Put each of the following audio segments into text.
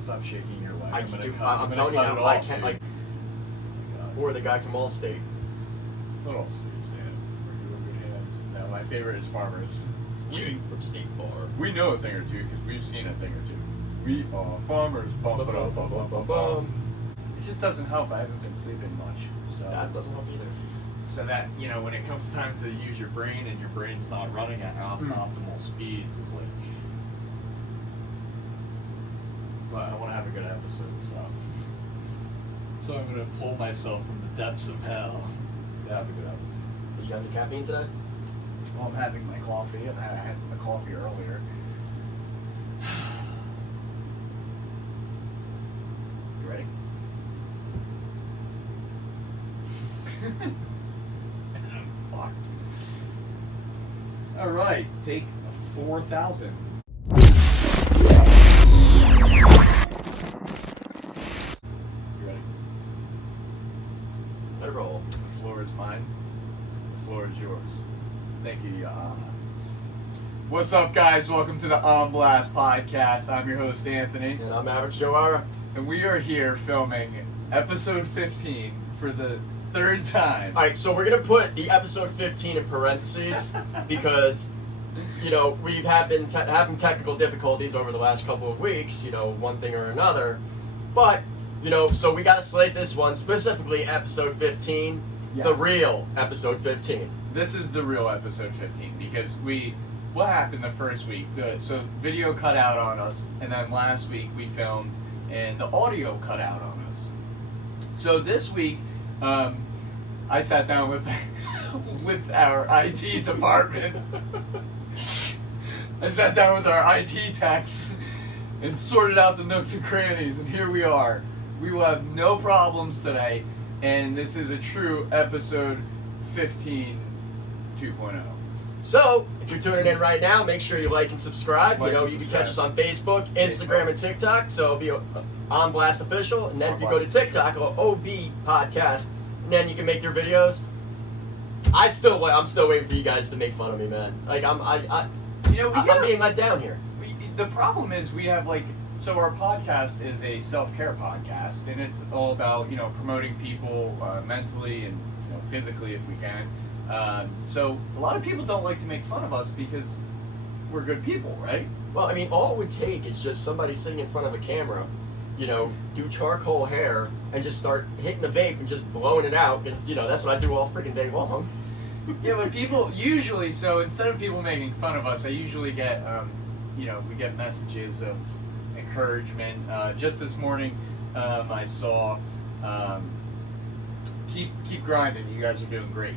stop shaking your leg. I'm telling you now, I can't, like, or the guy from Allstate. What else do you stand? We're doing good hands. No, my favorite is Farmers. Cheap from State Farm. We know a thing or two because we've seen a thing or two. We are farmers. Bum, ba, dum, bum, bum, bum, bum. It just doesn't help. I haven't been sleeping much. So That doesn't help either. So that, you know, when it comes time to use your brain and your brain's not running at optimal speeds, it's like. But I want to have a good episode, so I'm gonna pull myself from the depths of hell to have a good episode. Did you have the caffeine today? Well, I'm having my coffee, and I had my coffee earlier. You ready? I'm fucked. All right, take 4,000. You ready? Let it roll. The floor is mine. The floor is yours. Thank you, What's up, guys? Welcome to the On Blast podcast. I'm your host, Anthony. And I'm Average Joe Ira. And we are here filming episode 15 for the third time. Alright, so we're going to put the episode 15 in parentheses because, you know, we've been having technical difficulties over the last couple of weeks, you know, one thing or another. But, you know, so we got to slate this one, specifically episode 15, Yes. The real episode 15. This is the real episode 15 because what happened the first week? So video cut out on us, and then last week we filmed and the audio cut out on us. So this week, I sat down with with our IT department. I sat down with our IT techs and sorted out the nooks and crannies, and here we are. We will have no problems today, and this is a true episode 15 2.0. So, if you're tuning in right now, make sure you like and subscribe. Like you know, and you can subscribe. catch us on Facebook, Instagram, and TikTok. So it'll be On Blast Official. And then On if you go to Blast. TikTok, it'll OB Podcast. And then you can make your videos. I'm still waiting for you guys to make fun of me, man. Like, I'm being let down here. The problem is we have so our podcast is a self-care podcast, and it's all about, you know, promoting people mentally and, you know, physically if we can. So a lot of people don't like to make fun of us because we're good people, right? Well, I mean, all it would take is just somebody sitting in front of a camera, you know, do charcoal hair, and just start hitting the vape and just blowing it out, because, you know, that's what I do all freaking day long. Yeah, but people usually, so instead of people making fun of us, I usually get, you know, we get messages of encouragement. Just this morning, I saw, keep grinding, you guys are doing great.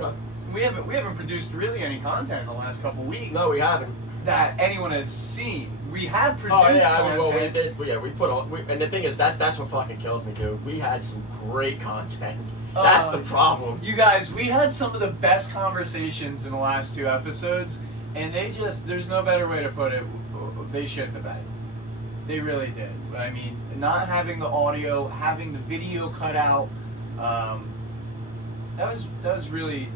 Okay. We haven't produced really any content in the last couple weeks. No, we haven't. That anyone has seen. We have produced Oh yeah, content. well we did. Yeah, we put on. And the thing is, that's what fucking kills me, dude. We had some great content. That's the problem. You guys, we had some of the best conversations in the last 2 episodes, and there's no better way to put it. They shit the bed. They really did. I mean, not having the audio, having the video cut out, that was really,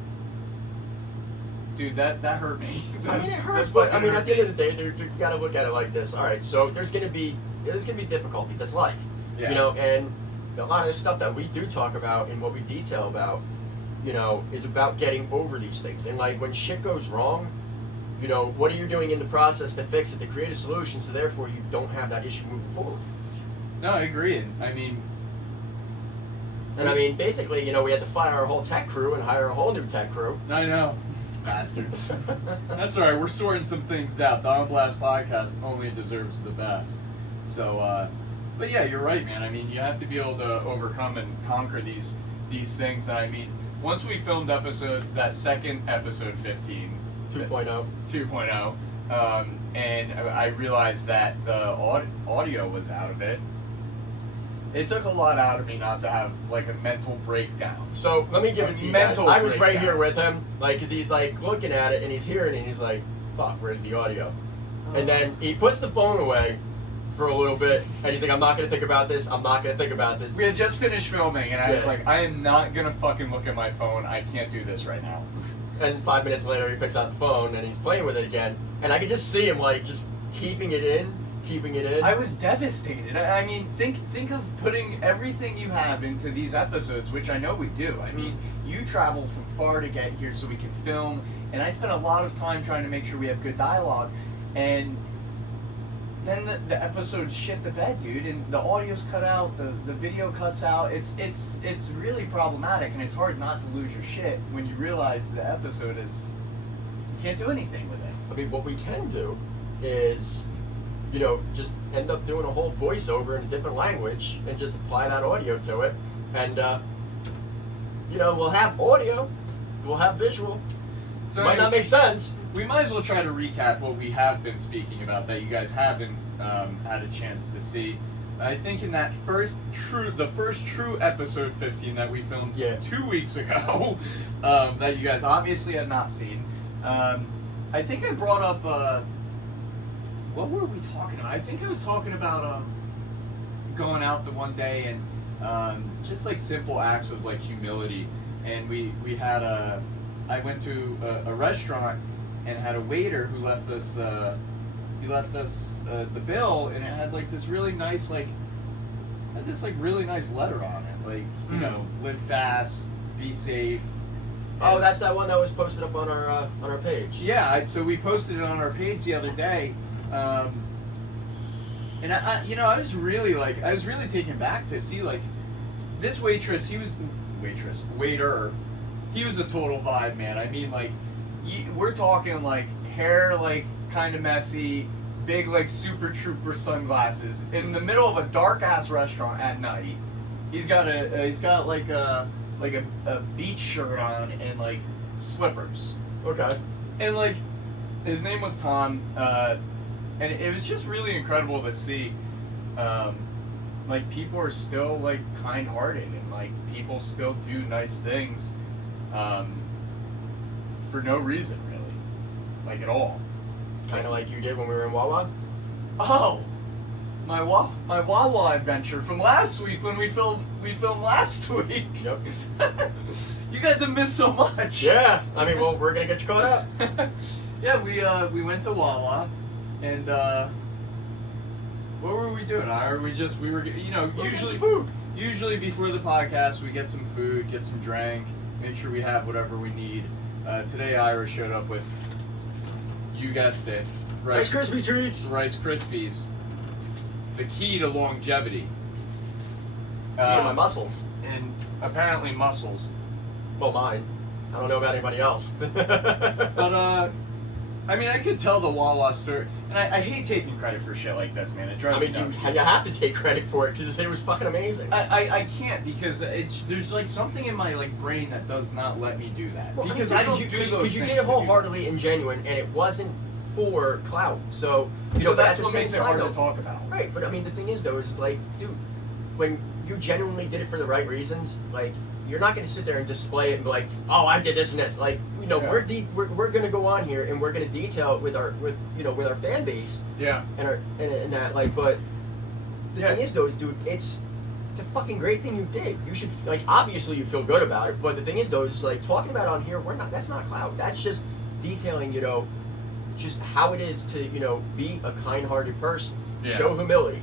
dude, that hurt me. I mean, it hurts, but I mean, at the end of the day, you gotta look at it like this. All right, so there's gonna be difficulties. That's life, Yeah. you know. And a lot of the stuff that we do talk about and what we detail about, you know, is about getting over these things. And like when shit goes wrong, you know, what are you doing in the process to fix it, to create a solution, so therefore you don't have that issue moving forward. No, I agree. I mean, basically, you know, we had to fire our whole tech crew and hire a whole new tech crew. I know. Bastards. That's alright, we're sorting some things out. The On Blast podcast only deserves the best. So, but yeah, you're right, man. I mean, you have to be able to overcome and conquer these things. And I mean, once we filmed that second episode 15, 2.0, and I realized that the audio was out of it. It took a lot out of me not to have like a mental breakdown. So let me give it to you guys. Mental I was right breakdown. here with him, like, cause he's like looking at it and he's hearing it and he's like, "Fuck, where's the audio?" And then he puts the phone away for a little bit and he's like, "I'm not gonna think about this. I'm not gonna think about this." We had just finished filming, and I was Yeah. like, I am not gonna fucking look at my phone. I can't do this right now. And 5 minutes later, he picks out the phone and he's playing with it again, and I can just see him like just keeping it in, keeping it in. I was devastated. I mean, think of putting everything you have into these episodes, which I know we do. I mean, you travel from far to get here so we can film, and I spent a lot of time trying to make sure we have good dialogue, and then the episode shit the bed, dude, and the audio's cut out, the video cuts out. It's really problematic, and it's hard not to lose your shit when you realize the episode is, you can't do anything with it. I mean, what we can do is, just end up doing a whole voiceover in a different language and just apply that audio to it. And, we'll have audio, we'll have visual. So Might not make sense. We might as well try to recap what we have been speaking about that you guys haven't had a chance to see. I think in that first true episode 15 that we filmed 2 weeks ago, that you guys obviously had not seen, I think I brought up, what were we talking about? I think I was talking about going out the one day and just like simple acts of like humility. And we had I went to a restaurant and had a waiter who left us the bill, and it had like this really nice really nice letter on it, like live fast, be safe. Oh, that's that one that was posted up on our page. Yeah, so we posted it on our page the other day, and I was really taken back to see like this waiter. He was a total vibe, man. I mean, like, we're talking like hair, like kind of messy, big like Super Trooper sunglasses in the middle of a dark ass restaurant at night. He's got like a beach shirt on and like slippers. Okay. And like his name was Tom, and it was just really incredible to see. Like people are still like kind-hearted, and like people still do nice things, for no reason really, like at all. Kind of like you did when we were in Wawa. Oh, my Wawa adventure from last week when we filmed last week. Yep. You guys have missed so much. Yeah. I mean, well, we're gonna get you caught up. Yeah, we went to Wawa, and what were we doing? We were usually food. Usually before the podcast we get some food, get some drink, make sure we have whatever we need. Today Ira showed up with, you guessed it, Rice Krispie treats. Rice Krispies. The key to longevity. My muscles. And apparently muscles. Well, mine. I don't know about anybody else. But I mean, I could tell the Wawa story, and I hate taking credit for shit like this, man. It drives me nuts. You have to take credit for it because it was fucking amazing. I can't, because there's like something in my like brain that does not let me do that. Well, because I don't do those things. Because you did it wholeheartedly and genuine, and it wasn't for clout. So that's what makes it hard to talk about. Right, but I mean, the thing is though, is like, dude, when you genuinely did it for the right reasons, like, you're not going to sit there and display it and be like, oh, I did this and this. Like, we're going to go on here and we're going to detail it with our fan base. Yeah. And that, like, but the thing is though, is, dude, it's a fucking great thing you did. You should, like, obviously you feel good about it, but the thing is though, is like, talking about it on here, that's not clout. That's just detailing, just how it is to, be a kind-hearted person. Yeah. Show humility.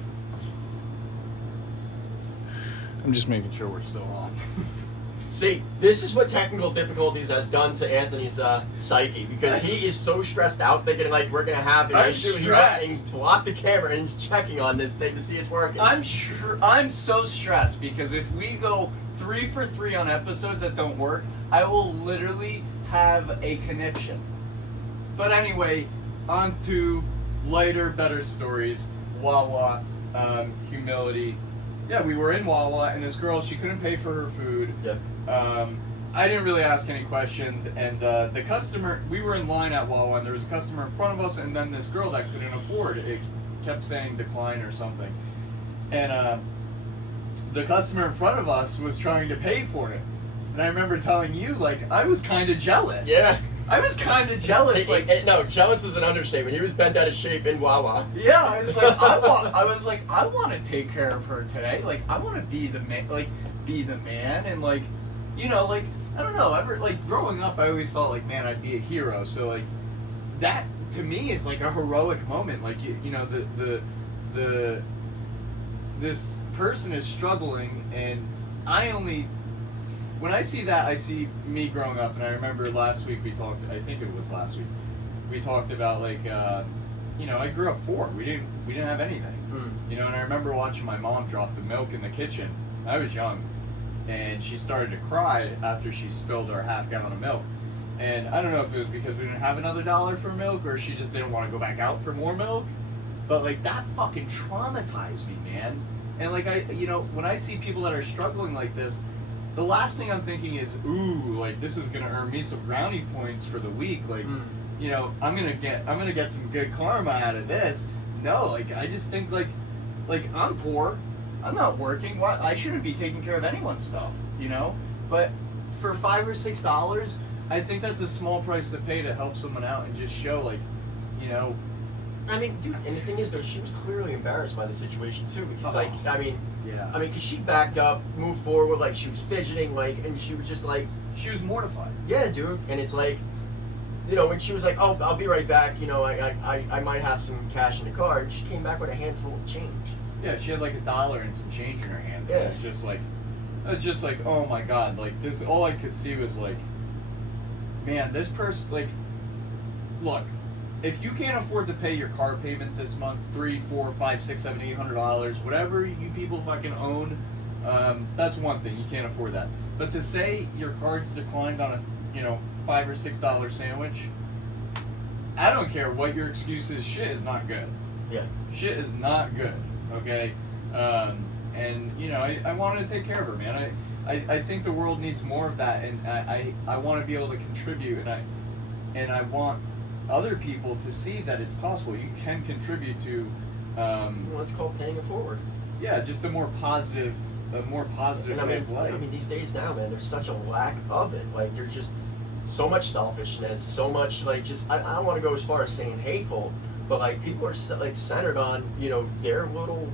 I'm just making sure we're still on. See, this is what technical difficulties has done to Anthony's psyche, because he is so stressed out thinking like we're gonna have an issue. He's blocked the camera and he's checking on this thing to see it's working. I'm so stressed because if we go 3 for 3 on episodes that don't work, I will literally have a conniption. But anyway, on to lighter, better stories. Wawa, humility. Yeah, we were in Wawa, and this girl, she couldn't pay for her food. Yeah. I didn't really ask any questions, and the customer, we were in line at Wawa, and there was a customer in front of us, and then this girl that couldn't afford it kept saying decline or something. And the customer in front of us was trying to pay for it. And I remember telling you, like, I was kind of jealous. Yeah. I was kind of jealous. No, jealous is an understatement. He was bent out of shape in Wawa. Yeah, I was like, I want to take care of her today. Like, I want to be the man, and like, like, I don't know. Like, growing up, I always thought like, man, I'd be a hero. So like, that to me is like a heroic moment. Like, the this person is struggling, and when I see that, I see me growing up. And I remember last week we talked, I think it was last week, we talked about like, I grew up poor. We didn't have anything. And I remember watching my mom drop the milk in the kitchen. I was young, and she started to cry after she spilled our half gallon of milk. And I don't know if it was because we didn't have another dollar for milk, or she just didn't want to go back out for more milk. But like, that fucking traumatized me, man. And like, when I see people that are struggling like this, the last thing I'm thinking is, ooh, like, this is gonna earn me some brownie points for the week. Like, I'm gonna get some good karma out of this. No, like, I just think like I'm poor, I'm not working. What? I shouldn't be taking care of anyone's stuff, But for $5 or $6, I think that's a small price to pay to help someone out and just show, like, I mean, dude, and the thing is, though, she was clearly embarrassed by the situation too, because because she backed up, moved forward, like she was fidgeting, like, and she was just like, she was mortified. Yeah, dude, and it's like, when she was like, oh, I'll be right back, I might have some cash in the car, and she came back with a handful of change. Yeah, she had like $1 and some change in her hand. Yeah. It was just like, oh my god, like this. All I could see was like, man, this person, like, look, if you can't afford to pay your car payment this month, $300, $400, $500, $600, $700, $800, whatever you people fucking own, that's one thing. You can't afford that. But to say your card's declined on a $5 or $6 sandwich, I don't care what your excuse is. Shit is not good. Yeah. Shit is not good. Okay. And I wanted to take care of her, man. I think the world needs more of that, and I want to be able to contribute, and I want other people to see that it's possible. You can contribute to it's called paying it forward. Yeah, just a more positive way of life. I mean, these days now, man, there's such a lack of it. Like, there's just so much selfishness, so much, like, just, I don't want to go as far as saying hateful, but like, people are like centered on their little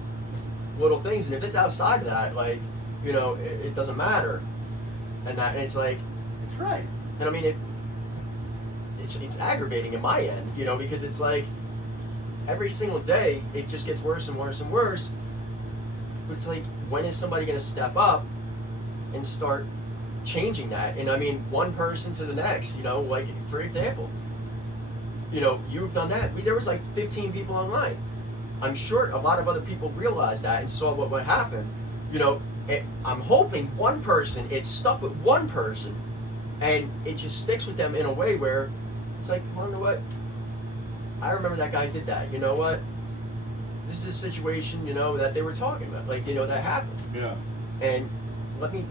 things, and if it's outside of that, like, it doesn't matter. And it's like, it's right. And I mean, it's aggravating in my end, because it's like every single day it just gets worse and worse and worse. It's like, when is somebody going to step up and start changing that? And I mean, one person to the next, like, for example, you've done that. There was like 15 people online. I'm sure a lot of other people realized that and saw what happened. I'm hoping one person, it's stuck with one person, and it just sticks with them in a way where it's like, well, you know what? I remember that guy did that. You know what? This is a situation, that they were talking about. Like, that happened. Yeah. And let me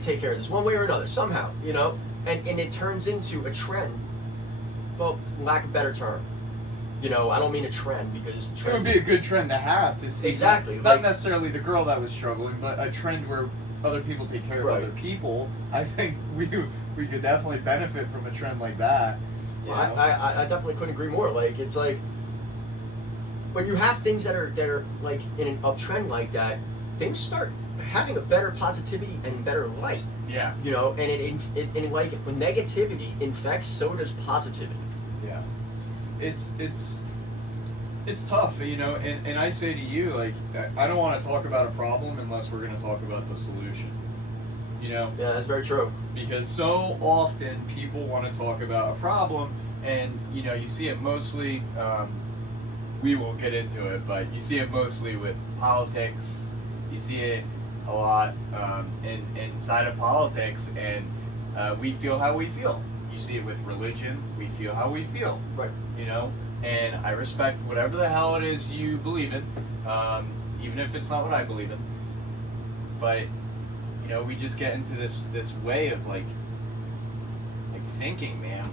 take care of this one way or another, somehow, and it turns into a trend. Well, lack of a better term. I don't mean a trend, because it would be a good trend to have, to see. Exactly. Not necessarily the girl that was struggling, but a trend where other people take care of other people. I think we could definitely benefit from a trend like that. Well, I definitely couldn't agree more. Like, it's like, when you have things that are like in an uptrend like that, things start having a better positivity and better light. Yeah. And it like, when negativity infects, so does positivity. Yeah. It's tough, and I say to you, like, I don't want to talk about a problem unless we're going to talk about the solution. Yeah, that's very true. Because so often people want to talk about a problem, and you see it mostly. We won't get into it, but you see it mostly with politics. You see it a lot inside of politics, and we feel how we feel. You see it with religion. We feel how we feel. Right. And I respect whatever the hell it is you believe in, even if it's not what I believe in. But we just get into this way of like thinking, man.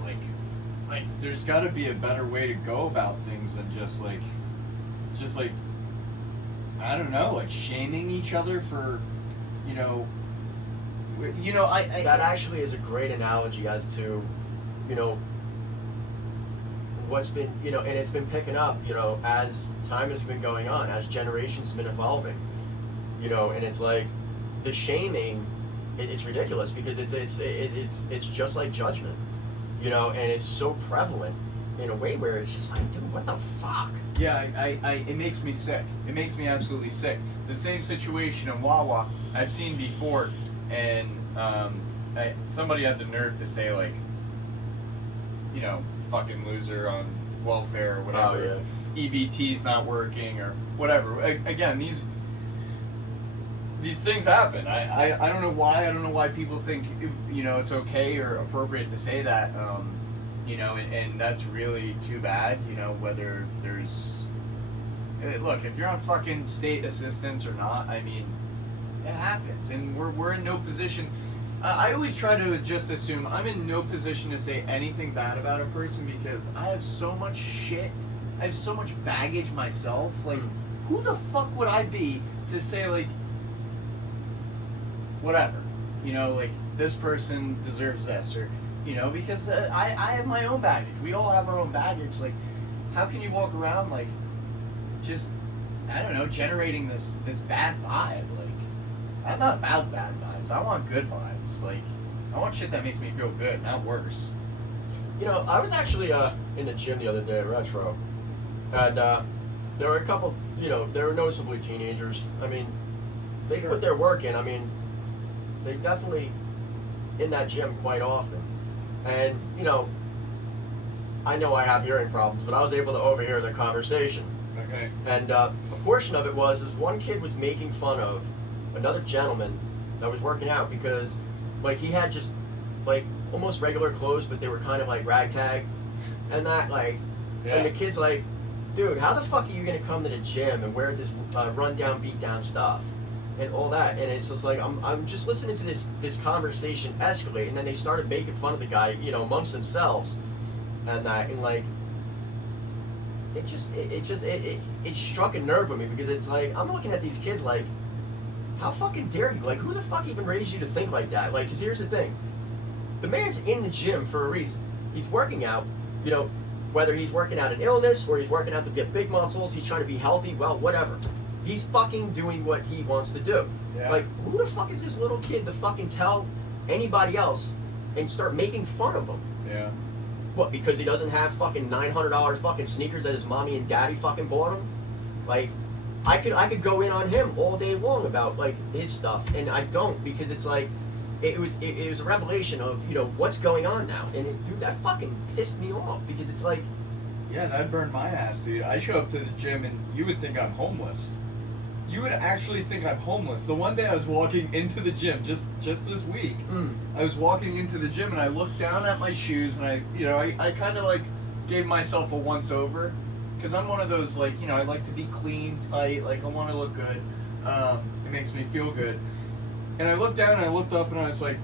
Like there's got to be a better way to go about things than just like I don't know, like shaming each other for that actually is a great analogy as to what's been and it's been picking up as time has been going on, as generations have been evolving, and it's like the shaming, it's ridiculous, because it's just like judgment, and it's so prevalent in a way where it's just like, dude, what the fuck? Yeah, it makes me sick. It makes me absolutely sick. The same situation in Wawa I've seen before, and somebody had the nerve to say, like, you know, fucking loser on welfare or whatever. Oh, EBT's not working or whatever. Again, these things happen. I don't know why. I don't know why people think, you know, it's okay or appropriate to say that. You know, and that's really too bad. You know, whether there's look, if you're on fucking state assistance or not, I mean, it happens, and we're in no position. I always try to just assume I'm in no position to say anything bad about a person because I have so much shit. I have so much baggage myself. Like, who the fuck would I be to say, like, whatever, you know, like, this person deserves this, or, you know, because I have my own baggage. We all have our own baggage. Like, how can you walk around, like, just, I don't know, generating this bad vibe? Like, I'm not about bad vibes. I want good vibes. Like, I want shit that makes me feel good, not worse. You know, I was actually in the gym the other day at Retro, and there were a couple, you know, they were noticeably teenagers. I mean, they put their work in. I mean, they definitely in that gym quite often. And, you know I have hearing problems, but I was able to overhear their conversation. Okay. And a portion of it was one kid was making fun of another gentleman that was working out because, like, he had just, like, almost regular clothes, but they were kind of like ragtag and that, like, yeah. And the kid's like, dude, how the fuck are you gonna come to the gym and wear this run-down, beat-down stuff and all that? And it's just like, I'm just listening to this conversation escalate, and then they started making fun of the guy, you know, amongst themselves and that, and like, it struck a nerve with me because it's like, I'm looking at these kids like, how fucking dare you? Like, who the fuck even raised you to think like that? Like, because here's the thing. The man's in the gym for a reason. He's working out, you know, whether he's working out an illness or he's working out to get big muscles, he's trying to be healthy, well, whatever. He's fucking doing what he wants to do. Yeah. Like, who the fuck is this little kid to fucking tell anybody else and start making fun of him? Yeah. What, because he doesn't have fucking $900 fucking sneakers that his mommy and daddy fucking bought him? Like, I could go in on him all day long about, like, his stuff, and I don't, because it's like, it was a revelation of, you know, what's going on now, and dude, that fucking pissed me off, because it's like, yeah, that burned my ass, dude. I show up to the gym and you would think I'm homeless. You would actually think I'm homeless. The one day I was walking into the gym, just this week, I was walking into the gym and I looked down at my shoes and I kind of like gave myself a once over. Because I'm one of those, like, you know, I like to be clean, tight, like, I want to look good. It makes me feel good. And I looked down and I looked up and I was like,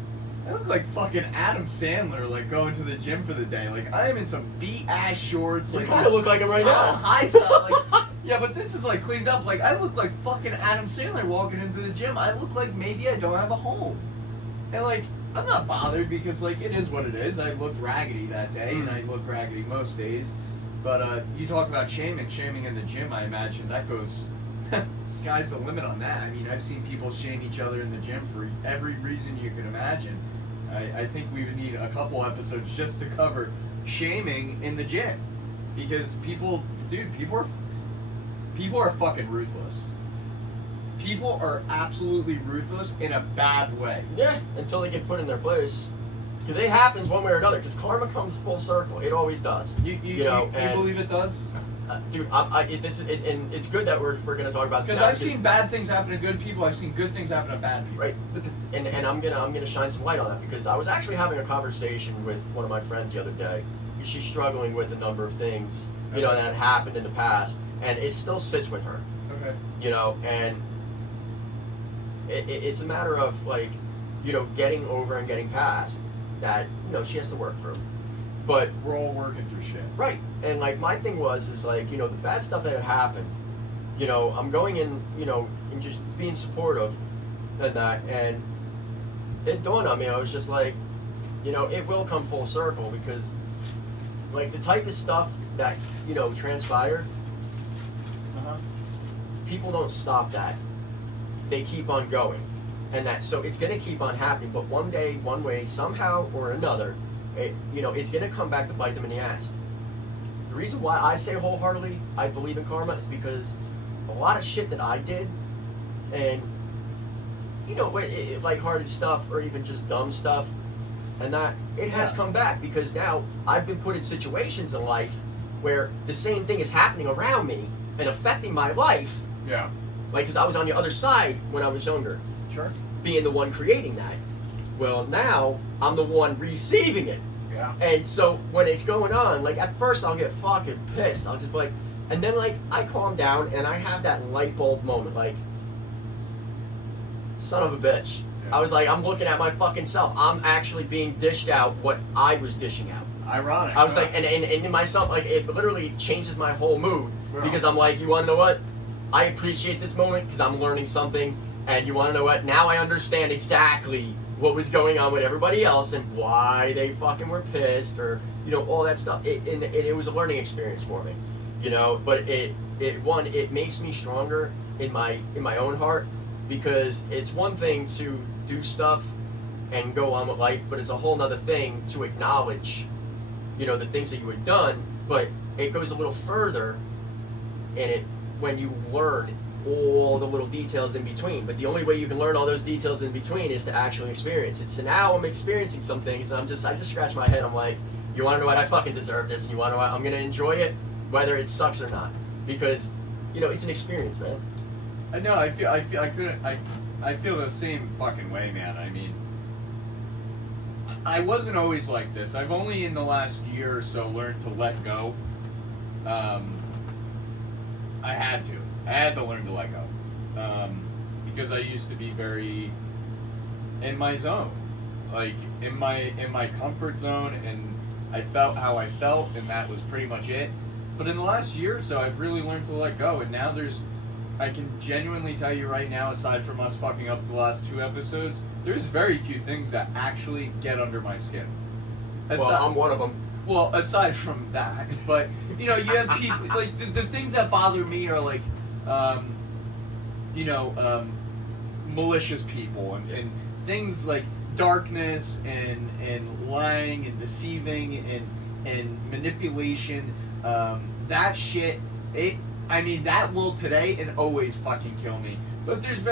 I look like fucking Adam Sandler, like, going to the gym for the day. Like, I am in some beat-ass shorts. Like, you kind of look like him right now. High side, like, yeah, but this is, like, cleaned up. Like, I look like fucking Adam Sandler walking into the gym. I look like maybe I don't have a home. And, like, I'm not bothered because, like, it is what it is. I looked raggedy that day, and I look raggedy most days. But you talk about shaming in the gym, I imagine that goes, sky's the limit on that. I mean, I've seen people shame each other in the gym for every reason you can imagine. I think we would need a couple episodes just to cover shaming in the gym. Because people are fucking ruthless. People are absolutely ruthless in a bad way. Yeah, until they get put in their place. Because it happens one way or another. Because karma comes full circle. It always does. You believe it does? Dude, and it's good that we're going to talk about this. Because I've seen bad things happen to good people. I've seen good things happen to bad people. Right, and I'm gonna shine some light on that because I was actually having a conversation with one of my friends the other day. She's struggling with a number of things, you know, that had happened in the past, and it still sits with her. Okay. You know, and it's a matter of, like, you know, getting over and getting past that. You know, she has to work through. But we're all working through shit. Right. And, like, my thing is, like, you know, the bad stuff that had happened, you know, I'm going in, you know, and just being supportive and that, and it dawned on me, I was just like, you know, it will come full circle because, like, the type of stuff that, you know, transpired, people don't stop that. They keep on going. And that, so it's going to keep on happening, but one day, one way, somehow or another, it's going to come back to bite them in the ass. the reason why I say wholeheartedly I believe in karma is because a lot of shit that I did, and you know, lighthearted stuff or even just dumb stuff, and that it has come back because now I've been put in situations in life where the same thing is happening around me and affecting my life. Yeah. Like, because I was on the other side when I was younger. Sure. Being the one creating that. Well, now I'm the one receiving it. Yeah. And so when it's going on, like at first I'll get fucking pissed. I'll just be like, and then like I calm down and I have that light bulb moment, like, son of a bitch. Yeah. I was like, I'm looking at my fucking self. I'm actually being dished out what I was dishing out. Ironic. I was like, and in myself, like it literally changes my whole mood Yeah. because I'm like, you want to know what? I appreciate this moment because I'm learning something, and you want to know what? Now I understand exactly what was going on with everybody else and why they fucking were pissed, or you know, all that stuff. It was a learning experience for me, you know. But it makes me stronger in my own heart, because it's one thing to do stuff and go on with life, but it's a whole nother thing to acknowledge, you know, the things that you had done. But it goes a little further, and when you learn all the little details in between. But the only way you can learn all those details in between is to actually experience it. So now I'm experiencing some things, and I just scratch my head. I'm like, you want to know what? I fucking deserve this, and you want to know what? I'm gonna enjoy it, whether it sucks or not, because you know it's an experience, man. No, I feel the same fucking way, man. I mean, I wasn't always like this. I've only in the last year or so learned to let go. I had to learn to let go, because I used to be very in my zone, like in my comfort zone, and I felt how I felt, and that was pretty much it. But in the last year or so, I've really learned to let go, and now I can genuinely tell you right now, aside from us fucking up the last 2 episodes, there's very few things that actually get under my skin. Well, I'm one of them. Well, aside from that, but you know, you have people like the things that bother me are like, malicious people and things like darkness and lying and deceiving and manipulation. That shit, that will today and always fucking kill me. But there's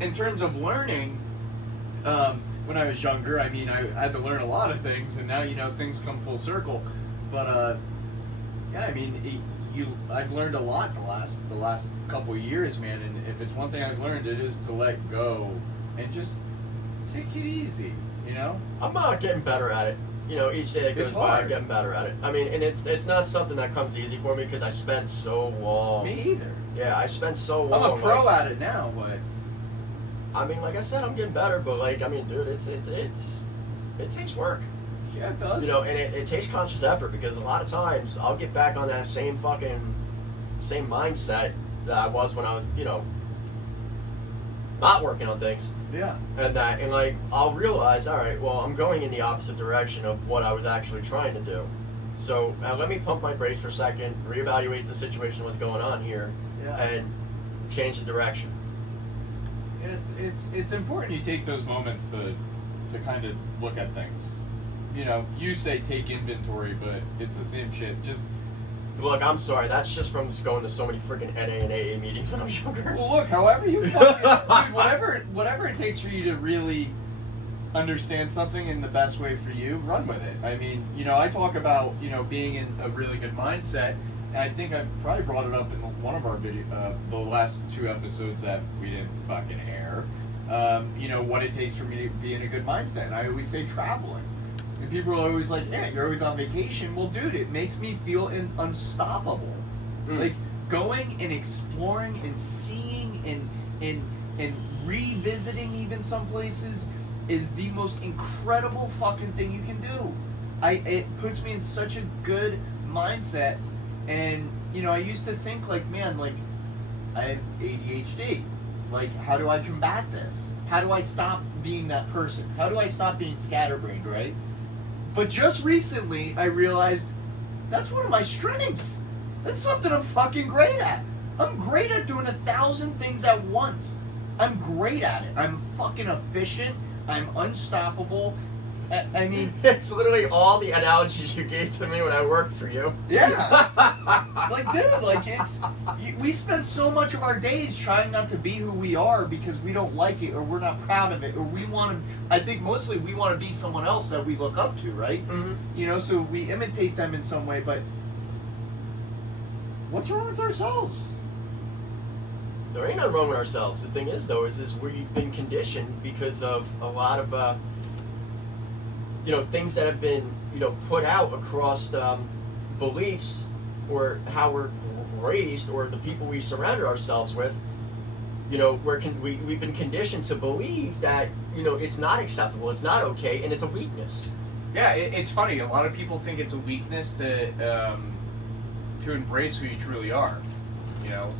in terms of learning, when I was younger, I had to learn a lot of things, and now, you know, things come full circle. But, yeah, I've learned a lot the last couple of years, man, and if it's one thing I've learned, it is to let go and just take it easy, you know? I'm getting better at it. You know, each day that goes by, I'm getting better at it. I mean, and it's not something that comes easy for me because I spent so long. Me either. Yeah, I spent so long. I'm a pro at it now, but... I mean, like I said, I'm getting better, but like, I mean, dude, it takes work. Yeah, it does. You know, and it takes conscious effort, because a lot of times I'll get back on that same mindset that I was when I was, you know, not working on things. Yeah. And like I'll realize, all right, well, I'm going in the opposite direction of what I was actually trying to do. So let me pump my brakes for a second, reevaluate the situation, what's going on here, and change the direction. It's important you take those moments to kind of look at things. You know, you say take inventory, but it's the same shit. Just look, I'm sorry, that's just from going to so many freaking NA and AA meetings when I was younger. Well, look, however you fucking dude, whatever it takes for you to really understand something in the best way for you, run with it. I mean, you know, I talk about, you know, being in a really good mindset. And I think I probably brought it up in one of our the last 2 episodes that we didn't fucking air. You know, what it takes for me to be in a good mindset. And I always say traveling. And people are always like, yeah, you're always on vacation. Well, dude, it makes me feel unstoppable. Like, going and exploring and seeing and revisiting even some places is the most incredible fucking thing you can do. It puts me in such a good mindset. And, you know, I used to think, like, man, like, I have ADHD. Like, how do I combat this? How do I stop being that person? How do I stop being scatterbrained, right? But just recently, I realized that's one of my strengths. That's something I'm fucking great at. I'm great at doing 1,000 things at once. I'm great at it. I'm fucking efficient. I'm unstoppable. I mean, it's literally all the analogies you gave to me when I worked for you. yeah. Like, dude, like, we spend so much of our days trying not to be who we are because we don't like it or we're not proud of it or we want to, I think mostly we want to be someone else that we look up to, right? Mm-hmm. You know, so we imitate them in some way, but what's wrong with ourselves? There ain't nothing wrong with ourselves. The thing is, though, is we've been conditioned because of a lot of, things that have been, put out across beliefs or how we're raised or the people we surrounded ourselves with. We've been conditioned to believe that, it's not acceptable, it's not okay, and it's a weakness. Yeah, it's funny. A lot of people think it's a weakness to embrace who you truly are. You know,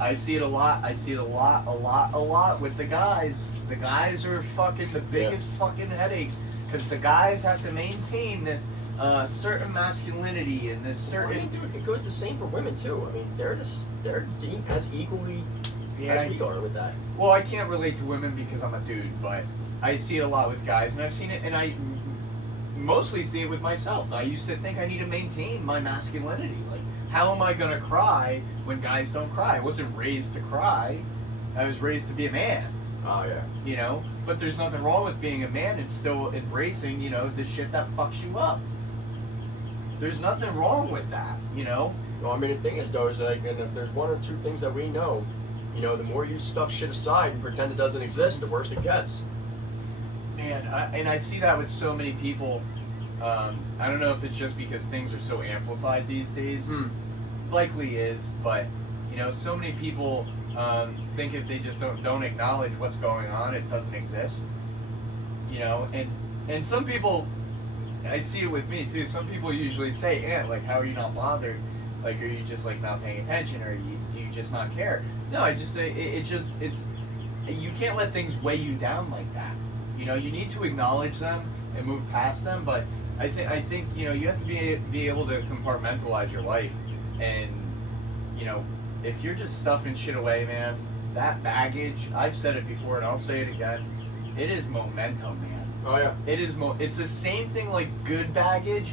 I see it a lot. I see it a lot with the guys. The guys are fucking the biggest fucking headaches because the guys have to maintain this certain masculinity and this certain. I mean, dude, it goes the same for women too. I mean, they're as equally as we are with that. Well, I can't relate to women because I'm a dude, but I see it a lot with guys, and I've seen it, and I mostly see it with myself. I used to think I need to maintain my masculinity. Like, how am I gonna cry when guys don't cry? I wasn't raised to cry. I was raised to be a man. Oh yeah. You know, but there's nothing wrong with being a man and still embracing, the shit that fucks you up. There's nothing wrong with that, Well, I mean, the thing is, though, is like, and if there's one or two things that we know, the more you stuff shit aside and pretend it doesn't exist, the worse it gets. Man, I see that with so many people. I don't know if it's just because things are so amplified these days. Likely is, but so many people think if they just don't acknowledge what's going on, it doesn't exist. And some people, I see it with me too. Some people usually say, like, how are you not bothered? Like, are you just like not paying attention, or do you just not care? No, it's you can't let things weigh you down like that. You need to acknowledge them and move past them, but I think you have to be able to compartmentalize your life, and if you're just stuffing shit away, man, that baggage, I've said it before and I'll say it again, it is momentum, man. Oh yeah. It's the same thing like good baggage.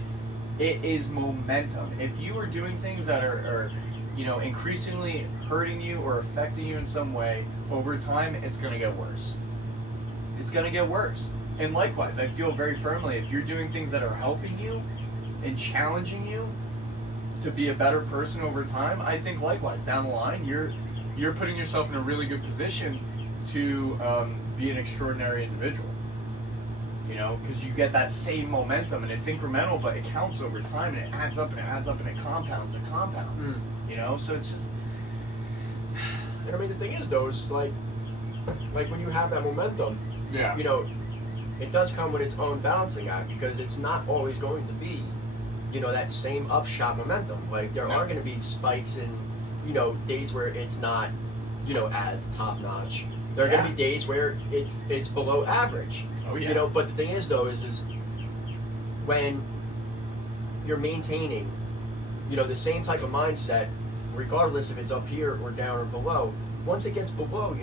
It is momentum. If you are doing things that are increasingly hurting you or affecting you in some way, over time, it's going to get worse. It's going to get worse. And likewise, I feel very firmly, if you're doing things that are helping you and challenging you to be a better person over time, I think likewise, down the line, you're putting yourself in a really good position to be an extraordinary individual. Because you get that same momentum, and it's incremental, but it counts over time, and it adds up, and it adds up, and it compounds and compounds. So it's just. I mean, the thing is, though, it's like when you have that momentum, it does come with its own balancing act, because it's not always going to be, that same upshot momentum. Like, there are going to be spikes in, days where it's not, as top notch. There are going to be days where it's below average. Oh, yeah. But the thing is, though, is when you're maintaining, the same type of mindset, regardless if it's up here or down or below, once it gets below,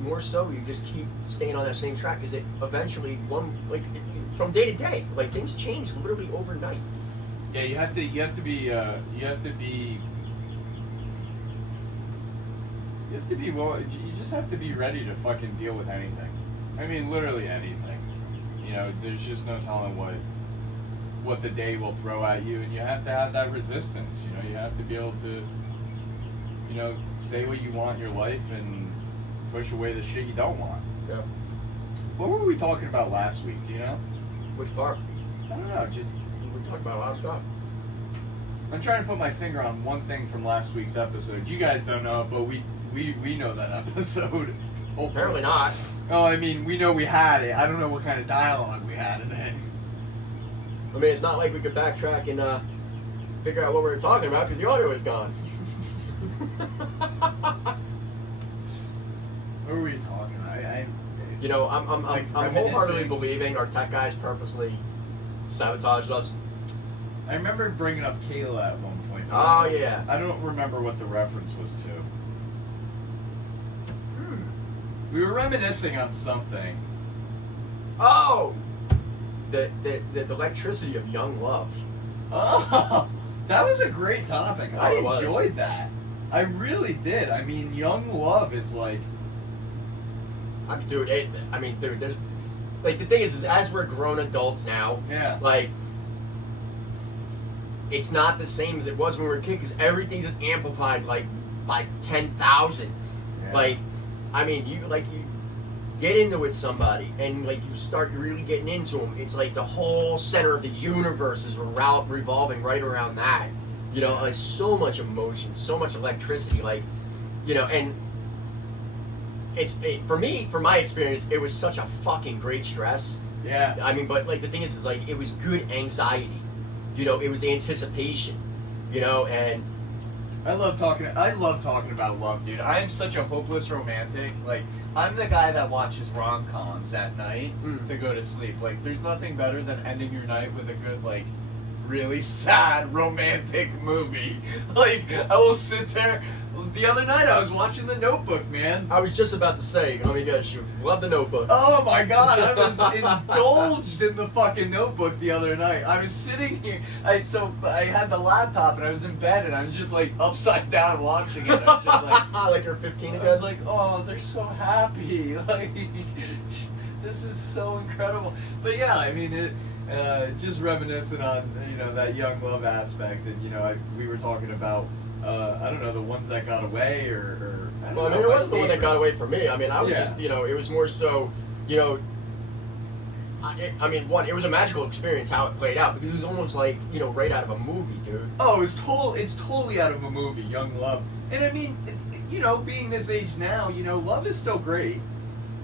more so you just keep staying on that same track, because it eventually, from day to day, like, things change literally overnight. Yeah, you have to be you just have to be ready to fucking deal with anything. I mean, literally anything. There's just no telling what the day will throw at you, and you have to have that resistance. You have to be able to, say what you want in your life and push away the shit you don't want. Yeah. What were we talking about last week? Do you know? Which part? I don't know. Just we talked about a lot of stuff. I'm trying to put my finger on one thing from last week's episode. You guys don't know, but we know that episode. Apparently not. Oh, I mean, we know we had it. I don't know what kind of dialogue we had in it. I mean, it's not like we could backtrack and figure out what we were talking about, because the audio is gone. What were we talking about? I'm wholeheartedly believing our tech guys purposely sabotaged us. I remember bringing up Kayla at one point. Oh, yeah. I don't remember what the reference was to. We were reminiscing on something. Oh! the electricity of young love. Oh, that was a great topic. I it was. enjoyed that. I really did. I mean, young love is like... Dude, there's... Like, the thing is as we're grown adults now, Yeah. like, it's not the same as it was when we were a kid, because everything's just amplified, like, by 10,000. Yeah. Like, I mean, you get into it with somebody, and, like, you start really getting into them. It's like the whole center of the universe is revolving right around that. You know, like, so much emotion, so much electricity, like, you know, and for me, from my experience, it was such a fucking great stress. Yeah. I mean, but, like, the thing is like, it was good anxiety. You know, it was anticipation, you know, and... I love talking about love, dude. I am such a hopeless romantic. Like, I'm the guy that watches rom-coms at night to go to sleep. Like, there's nothing better than ending your night with a good, like, really sad romantic movie. Like, I will sit there. The other night I was watching The Notebook, man. I was just about to say, oh my gosh, you love The Notebook. Oh my god, I was indulged in the fucking Notebook the other night. I was sitting here, I had the laptop and I was in bed and I was just like upside down watching it. I was just like, like you're 15 again? I was like, oh, they're so happy. Like, this is so incredible. But yeah, I mean, it just reminiscent on, you know, that young love aspect, and, you know, we were talking about, I don't know, the ones that got away, or I don't know. Well, I mean, it wasn't the one that got away from me. I mean, I was Yeah. just, you know, it was more so, you know, I mean, one, it was a magical experience how it played out, because it was almost like, you know, right out of a movie, dude. Oh, it's totally out of a movie, young love. And I mean, you know, being this age now, you know, love is still great.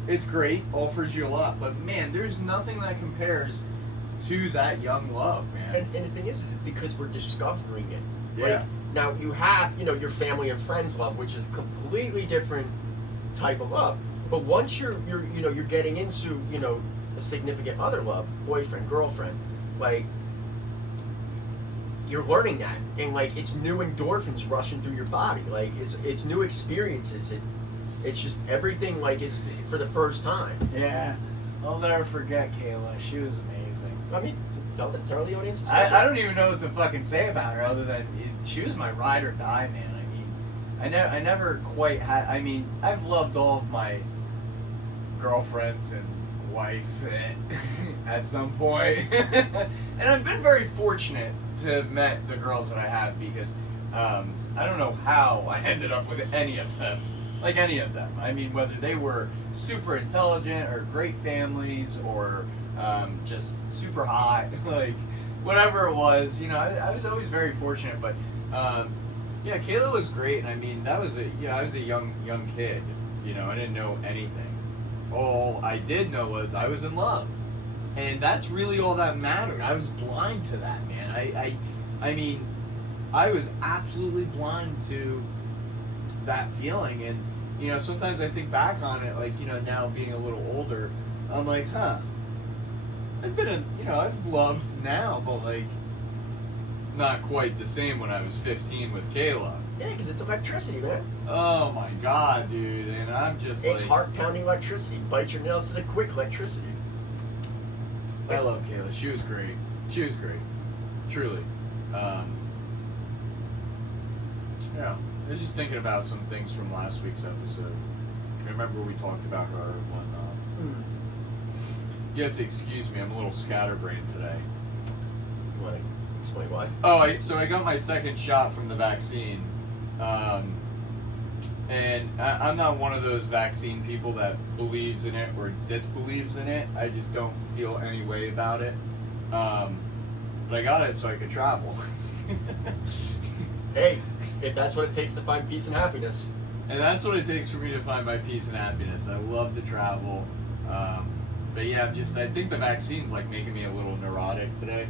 It's great, offers you a lot, but man, there's nothing that compares to that young love, man. And the thing is it's because we're discovering it. Yeah. Like, now you have, you know, your family and friends love, which is a completely different type of love. But once you're getting into, you know, a significant other love, boyfriend, girlfriend, like, you're learning that, and like, it's new endorphins rushing through your body. Like, it's new experiences. It's just everything, like, is for the first time. Yeah, I'll never forget Kayla. She was amazing. I mean, tell the audience. It's I don't even know what to fucking say about her other than she was my ride or die, man. I mean, I never quite had. I mean, I've loved all of my girlfriends and wife at some point, and I've been very fortunate to have met the girls that I have, because I don't know how I ended up with any of them. Like, any of them. I mean, whether they were super intelligent or great families or just super hot, like, whatever it was, you know, I was always very fortunate. But yeah, Kayla was great, and I mean, I was a young kid, you know, I didn't know anything. All I did know was I was in love, and that's really all that mattered. I was blind to that, man. I mean, I was absolutely blind to that feeling. And, you know, sometimes I think back on it, like, you know, now being a little older, I'm like, I've loved now, but, like, not quite the same when I was 15 with Kayla. Yeah, because it's electricity, man. Oh my god, dude. And I'm just It's like, heart-pounding electricity. Bite your nails to the quick electricity. I love Kayla. She was great. Truly. Yeah. I was just thinking about some things from last week's episode. I remember we talked about her and whatnot. You have to excuse me, I'm a little scatterbrained today. You want to explain why? Oh, so I got my second shot from the vaccine. And I'm not one of those vaccine people that believes in it or disbelieves in it. I just don't feel any way about it. But I got it so I could travel. Hey, if that's what it takes to find peace and happiness. And that's what it takes for me to find my peace and happiness. I love to travel. But yeah, I think the vaccine's like making me a little neurotic today.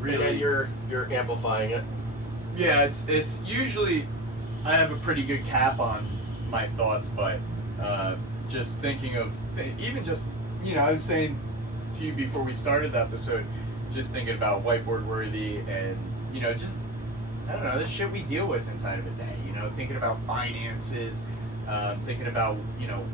Really. And then you're amplifying it. Yeah, it's usually, I have a pretty good cap on my thoughts, but just thinking of, even just, you know, I was saying to you before we started the episode, just thinking about whiteboard worthy and, you know, just, I don't know, the shit we deal with inside of a day, you know, thinking about finances, thinking about, you know,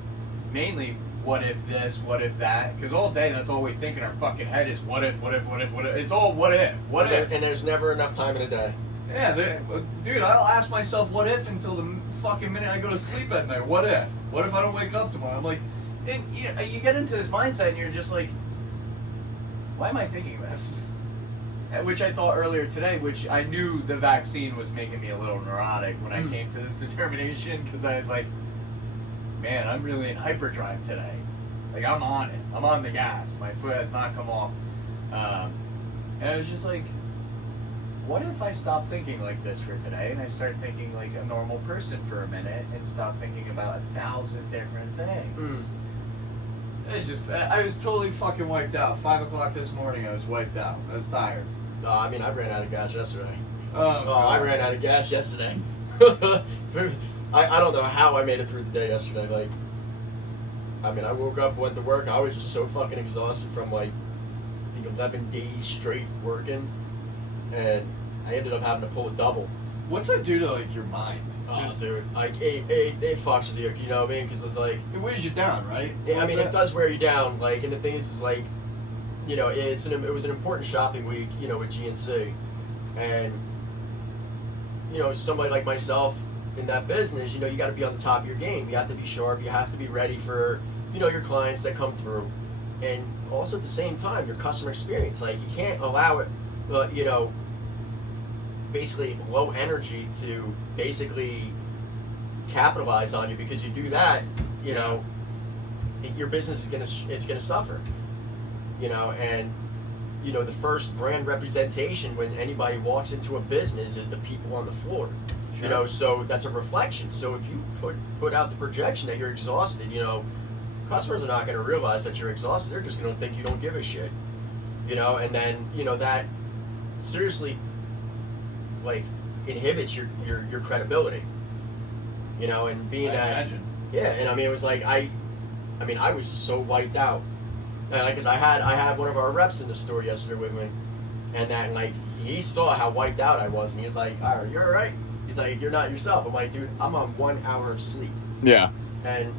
mainly what if this, what if that? Because all day that's all we think in our fucking head is what if, what if, what if, what if. It's all what if, what if. And there's never enough time in a day. Yeah, dude, I'll ask myself what if until the fucking minute I go to sleep at night. What if? What if I don't wake up tomorrow? I'm like, and you get into this mindset and you're just like, why am I thinking this? Which I thought earlier today, which I knew the vaccine was making me a little neurotic when I came to this determination, because I was like, man, I'm really in hyperdrive today. Like, I'm on it. I'm on the gas. My foot has not come off. And I was just like, what if I stop thinking like this for today and I start thinking like a normal person for a minute and stop thinking about 1,000 different things? It just, I was totally fucking wiped out. 5 o'clock this morning, I was wiped out. I was tired. I mean, I ran out of gas yesterday. Oh, I ran out of gas yesterday. I don't know how I made it through the day yesterday. Like, I mean, I woke up, went to work. I was just so fucking exhausted from like, I think 11 days straight working, and I ended up having to pull a double. What's that do to like your mind? Just dude, like it fucks with you. You know what I mean? Because it's like It weighs you down, right? I mean, it does wear you down. Like, and the thing is like, you know, it was an important shopping week, you know, with GNC, and you know, somebody like myself in that business, you know, you got to be on the top of your game. You have to be sharp. You have to be ready for, you know, your clients that come through, and also at the same time, your customer experience. Like, you can't allow it, you know, basically low energy to basically capitalize on you, because you do that, you know, your business is gonna suffer. You know, and you know, the first brand representation when anybody walks into a business is the people on the floor. Sure. You know, so that's a reflection. So if you put out the projection that you're exhausted, you know, customers are not going to realize that you're exhausted. They're just going to think you don't give a shit. You know, and then, you know, that seriously like inhibits your credibility. You know, and being imagine. Yeah, and I mean, it was like I was so wiped out. And because I had one of our reps in the store yesterday with me, and that, like, he saw how wiped out I was, and he was like, "All right, you're all right." He's like, "You're not yourself." I'm like, "Dude, I'm on 1 hour of sleep." Yeah. And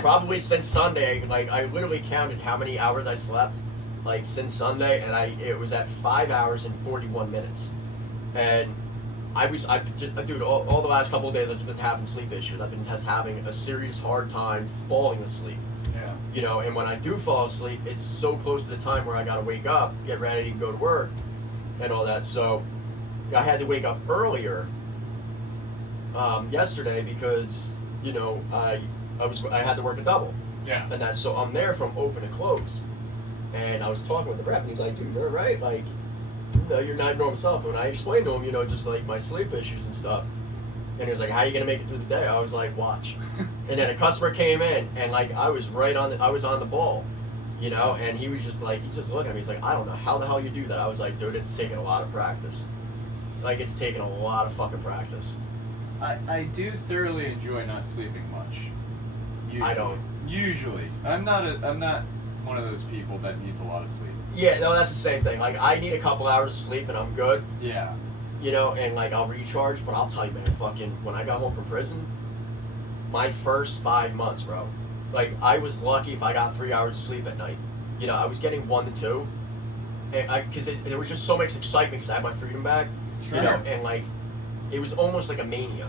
probably since Sunday, like, I literally counted how many hours I slept, like, since Sunday, and it was at 5 hours and 41 minutes. And dude, all the last couple of days I've just been having sleep issues. I've been just having a serious hard time falling asleep. Yeah. You know, and when I do fall asleep, it's so close to the time where I gotta wake up, get ready, and go to work, and all that. So I had to wake up earlier yesterday because, you know, I had to work a double. Yeah. And that's, so I'm there from open to close. And I was talking with the rep, and he's like, "Dude, you're right. Like, you know, you're not your normal self." And when I explained to him, you know, just like my sleep issues and stuff, and he was like, "How are you gonna make it through the day?" I was like, "Watch." And then a customer came in, and like I was on the ball, you know, and he was just like, he just looked at me, he's like, "I don't know how the hell you do that." I was like, "Dude, it's taken a lot of practice. Like, it's taken a lot of fucking practice." I do thoroughly enjoy not sleeping much. Usually. I don't. Usually. I'm not one of those people that needs a lot of sleep. Yeah, no, that's the same thing. Like, I need a couple hours of sleep and I'm good. Yeah. You know, and like I'll recharge, but I'll tell you, man, fucking when I got home from prison, my first 5 months, bro, like I was lucky if I got 3 hours of sleep at night. You know, I was getting 1 to 2, and because there was just so much excitement because I had my freedom back. Sure. You know, and like it was almost like a mania,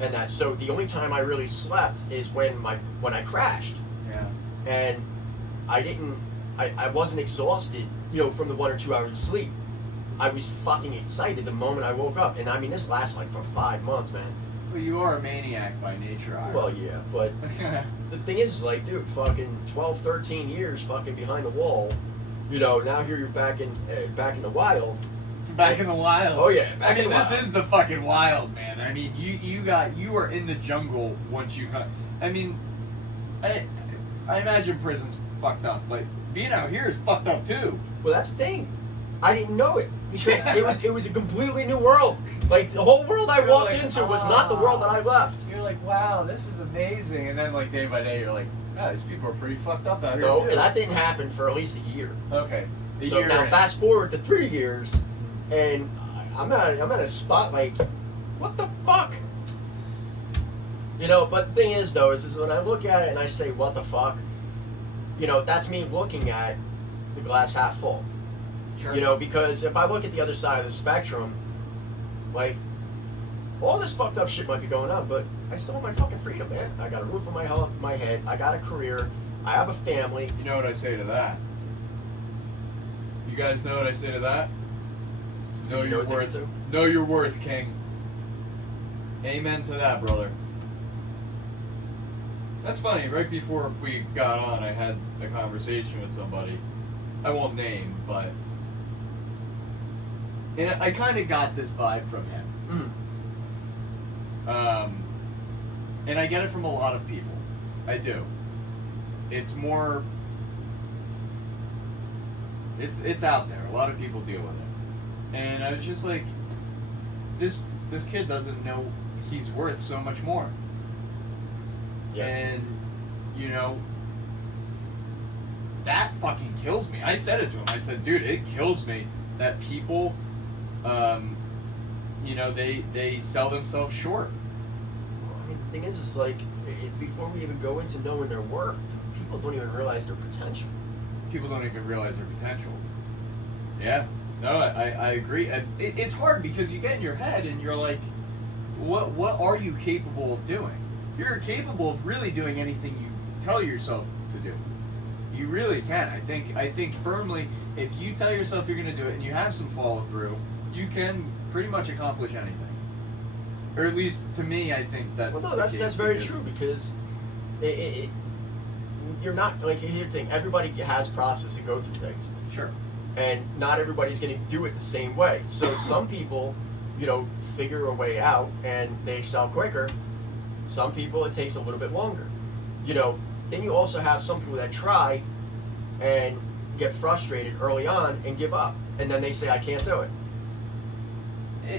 and that. So the only time I really slept is when I crashed. Yeah. And I wasn't exhausted, you know, from the 1 or 2 hours of sleep. I was fucking excited the moment I woke up. And I mean, this lasted like for 5 months, man. Well, you are a maniac by nature, Ira. Well, yeah, but the thing is like, dude, fucking 12, 13 years fucking behind the wall. You know, now here you're back in the wild. Back in the wild. Oh yeah, I mean, this is the fucking wild, man. I mean, you were in the jungle once you come. I mean, I imagine prison's fucked up. Like, being out here is fucked up too. Well, that's the thing. I didn't know it because it was a completely new world. Like, the whole world I walked into was not the world that I left. You're like, wow, this is amazing. And then, like, day by day, you're like, oh, these people are pretty fucked up out here No, too. and that didn't happen for at least a year. Okay. So now fast forward to 3 years, and I'm at a spot like, what the fuck? You know, but the thing is, though, is when I look at it and I say, what the fuck? You know, that's me looking at the glass half full. Sure. You know, because if I look at the other side of the spectrum, like, all this fucked up shit might be going on, but I still have my fucking freedom, man. I got a roof on my head. I got a career. I have a family. You know what I say to that? You guys know what I say to that? Know You your know what worth. they do? Know your worth, King. Amen to that, brother. That's funny. Right before we got on, I had a conversation with somebody. I won't name, but and I kind of got this vibe from him. And I get it from a lot of people. I do. It's more. It's out there. A lot of people deal with it, and I was just like, this kid doesn't know he's worth so much more. Yeah. And you know, that fucking kills me. I said it to him. I said, dude, it kills me that people, you know, they sell themselves short. I mean, the thing is like, before we even go into knowing their worth, people don't even realize their potential. People don't even realize their potential. Yeah. No, I agree. It's hard because you get in your head and you're like, what are you capable of doing? You're capable of really doing anything you tell yourself to do. You really can. I think firmly, if you tell yourself you're going to do it and you have some follow through, you can pretty much accomplish anything. Or at least to me, I think that's. Well, no, that's very true because you're not like here's the thing. Everybody has process to go through things. Sure. And not everybody's going to do it the same way. So some people, you know, figure a way out and they excel quicker. Some people it takes a little bit longer. You know, then you also have some people that try and get frustrated early on and give up. And then they say, I can't do it.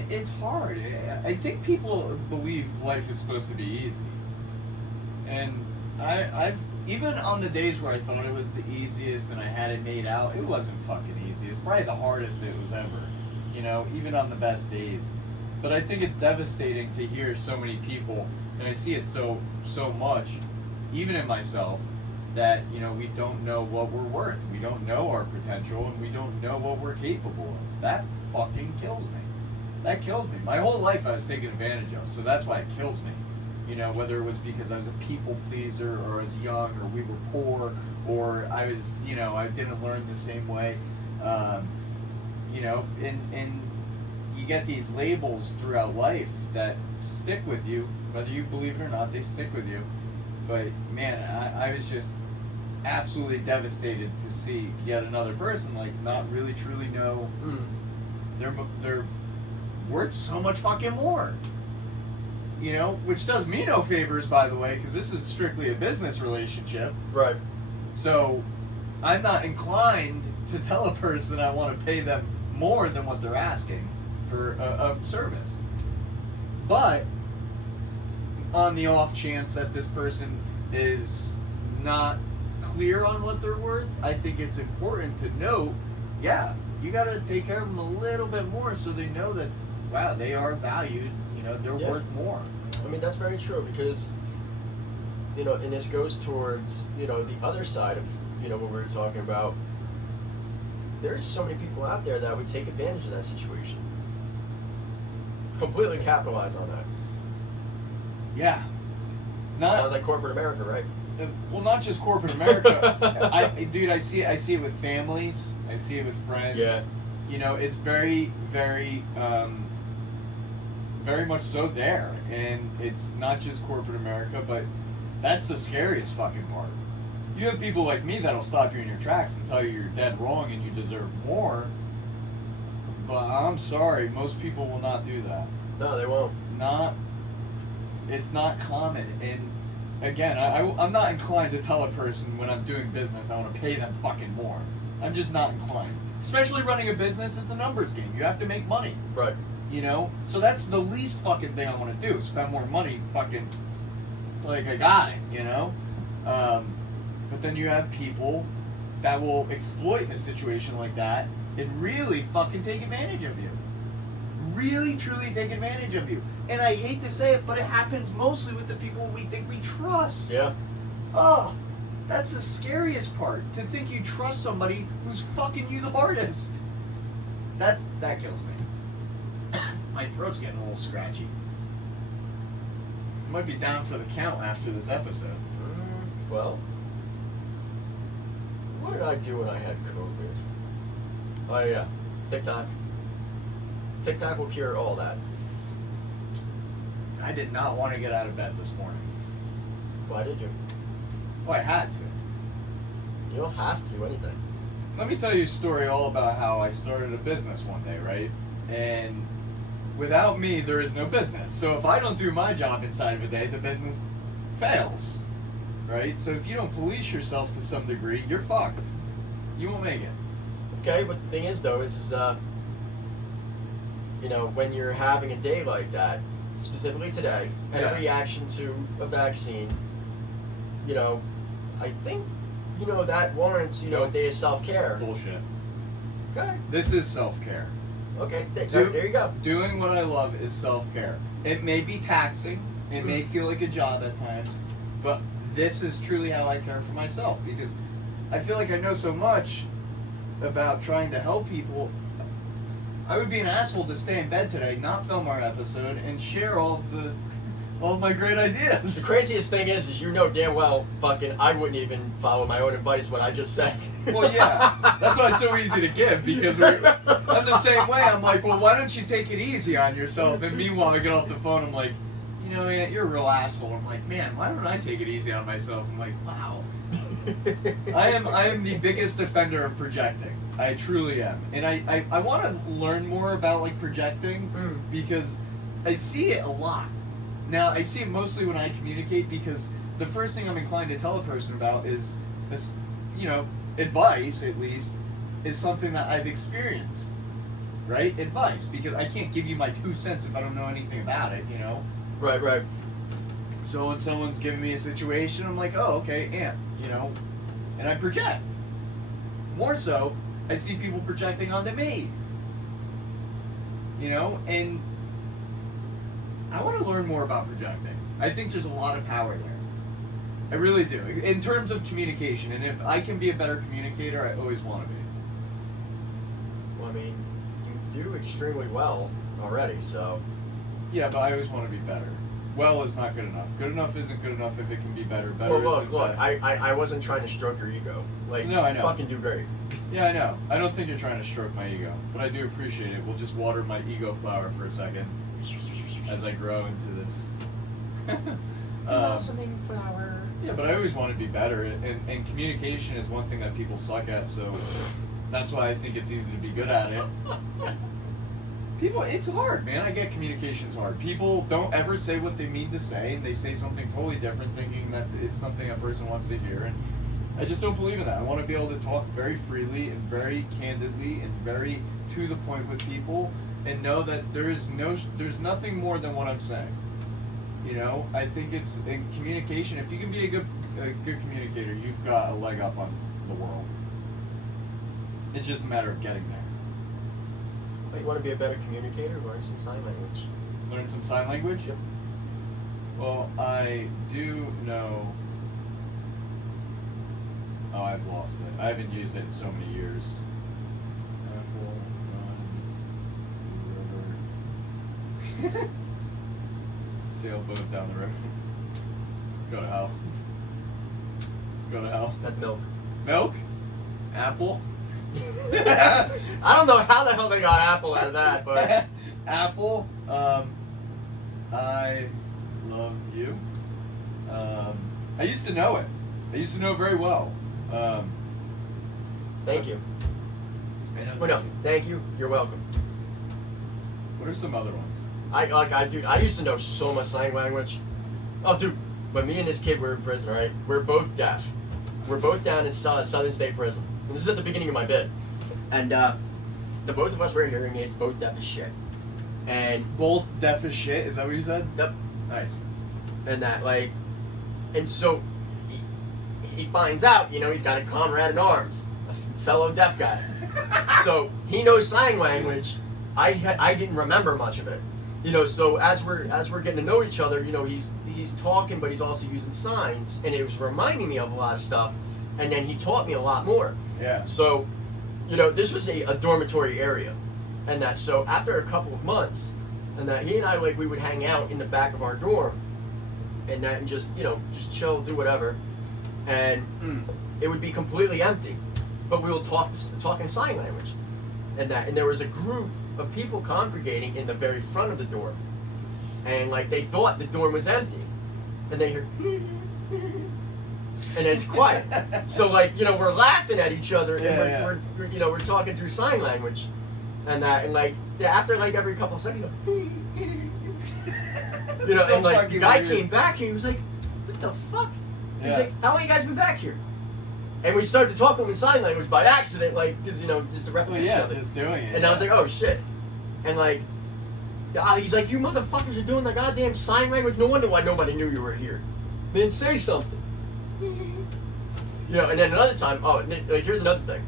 It's hard. I think people believe life is supposed to be easy. And I've even on the days where I thought it was the easiest and I had it made out, it wasn't fucking easy. It was probably the hardest it was ever. You know, even on the best days. But I think it's devastating to hear so many people, and I see it so much, even in myself, that, you know, we don't know what we're worth. We don't know our potential, and we don't know what we're capable of. That fucking kills me. That kills me. My whole life I was taken advantage of, so that's why it kills me. You know, whether it was because I was a people pleaser, or I was young, or we were poor, or I was, you know, I didn't learn the same way. You know, and you get these labels throughout life that stick with you, whether you believe it or not, they stick with you. But man, I was just absolutely devastated to see yet another person like not really truly know they're worth so much fucking more. You know, which does me no favors, by the way, because this is strictly a business relationship. Right. So I'm not inclined to tell a person I want to pay them more than what they're asking for a service. But on the off chance that this person is not clear on what they're worth, I think it's important to note, yeah, you got to take care of them a little bit more so they know that, wow, they are valued, you know, they're worth more. I mean, that's very true because, you know, and this goes towards, you know, the other side of, you know, what we were talking about. There's so many people out there that would take advantage of that situation. Completely capitalize on that. Yeah. Sounds like corporate America, right? Well, not just corporate America. I see it with families. I see it with friends. Yeah. You know, it's very, very, very much so there. And it's not just corporate America, but that's the scariest fucking part. You have people like me that'll stop you in your tracks and tell you you're dead wrong and you deserve more. But I'm sorry, most people will not do that. No, they won't. It's not common. And again, I'm not inclined to tell a person when I'm doing business I want to pay them fucking more. I'm just not inclined. Especially running a business, it's a numbers game. You have to make money. Right. You know? So that's the least fucking thing I want to do. Spend more money fucking like I got it, you know? But then you have people that will exploit a situation like that and really fucking take advantage of you. Really, truly take advantage of you. And I hate to say it, but it happens mostly with the people we think we trust. Yeah. Oh, that's the scariest part. To think you trust somebody who's fucking you the hardest. That kills me. My throat's getting a little scratchy. Might be down for the count after this episode. Well, what did I do when I had COVID? Oh yeah, TikTok. TikTok will cure all that. I did not want to get out of bed this morning. Why did you? Well, I had to. You don't have to do anything. Let me tell you a story all about how I started a business one day, right? And without me, there is no business. So if I don't do my job inside of a day, the business fails, right? So if you don't police yourself to some degree, you're fucked. You won't make it. Okay, but the thing is though, you know, when you're having a day like that, specifically today, and a reaction to a vaccine, you know, I think, you know, that warrants, you know, a day of self-care. Bullshit. Okay. This is self-care. Okay, there you go. Doing what I love is self-care. It may be taxing, it may feel like a job at times, but this is truly how I care for myself, because I feel like I know so much about trying to help people. I would be an asshole to stay in bed today, not film our episode, and share all of my great ideas. The craziest thing is you know damn well fucking I wouldn't even follow my own advice what I just said. Well, yeah. That's why it's so easy to give, because I'm the same way. I'm like, well, why don't you take it easy on yourself? And meanwhile, I get off the phone, I'm like, you know, yeah, you're a real asshole. I'm like, man, why don't I take it easy on myself? I'm like, wow. I am the biggest defender of projecting. I truly am. And I want to learn more about, like, projecting, because I see it a lot. Now, I see it mostly when I communicate, because the first thing I'm inclined to tell a person about is, you know, advice, at least, is something that I've experienced, right? Advice, because I can't give you my 2 cents if I don't know anything about it, you know? Right. So when someone's giving me a situation, I'm like, oh, okay, you know, and I project. More so, I see people projecting onto me, you know, and I want to learn more about projecting. I think there's a lot of power there. I really do. In terms of communication, and if I can be a better communicator, I always want to be. Well, I mean, you do extremely well already, so. Yeah, but I always want to be better. Well is not good enough. Good enough isn't good enough if it can be better. Better well, isn't look, best. I wasn't trying to stroke your ego. Like, No, I know. you fucking do great. Yeah, I know. I don't think you're trying to stroke my ego, but I do appreciate it. We'll just water my ego flower for a second as I grow into this. Blossoming flower. Yeah, but I always want to be better, and communication is one thing that people suck at, so that's why I think it's easy to be good at it. People, it's hard, man. I get communication's hard. People don't ever say what they mean to say, and they say something totally different thinking that it's something a person wants to hear, and I just don't believe in that. I want to be able to talk very freely and very candidly and very to the point with people, and know that there's nothing more than what I'm saying. You know, I think it's in communication. If you can be a good communicator, you've got a leg up on the world. It's just a matter of getting there. But you want to be a better communicator? Learn some sign language. Learn some sign language? Yep. Well, I do know. Oh, I've lost it. I haven't used it in so many years. Apple, river. Sailboat down the river. Go to hell. Go to hell. That's milk. Milk? Apple? I don't know how the hell they got apple out of that, but Apple. I love you. I used to know it. I used to know it very well. thank you. I know. Well, no, thank you. You're welcome. What are some other ones? Dude, I used to know so much sign language. Oh, dude, when me and this kid were in prison, right? We're both deaf. We're both down in Southern State Prison. And this is at the beginning of my bid. And the both of us wear hearing aids, both deaf as shit. And Both deaf as shit? Is that what you said? yep, Nice. and that like, and so he finds out, you know, he's got a comrade in arms, a fellow deaf guy. So he knows sign language. I didn't remember much of it. you know, so as we're getting to know each other, you know, he's talking, but he's also using signs, and it was reminding me of a lot of stuff, and then he taught me a lot more. Yeah. So, you know, this was a dormitory area, and that so after a couple of months, and that he and I we would hang out in the back of our dorm, and just just chill, do whatever, and it would be completely empty, but we will talk in sign language, and there was a group of people congregating in the very front of the dorm, and they thought the dorm was empty, and they hear and it's quiet. So we're laughing at each other, and we're talking through sign language, and after every couple of seconds, and the guy came back and he was like, "What the fuck?" He's like, "How long you guys been back here?" And we started to talk to him in sign language by accident, because just a repetition of it. Just doing it. And I was like, "Oh shit!" And he's like, "You motherfuckers are doing the goddamn sign language. No wonder why nobody knew you were here. Man, say something." And then another time, here's another thing.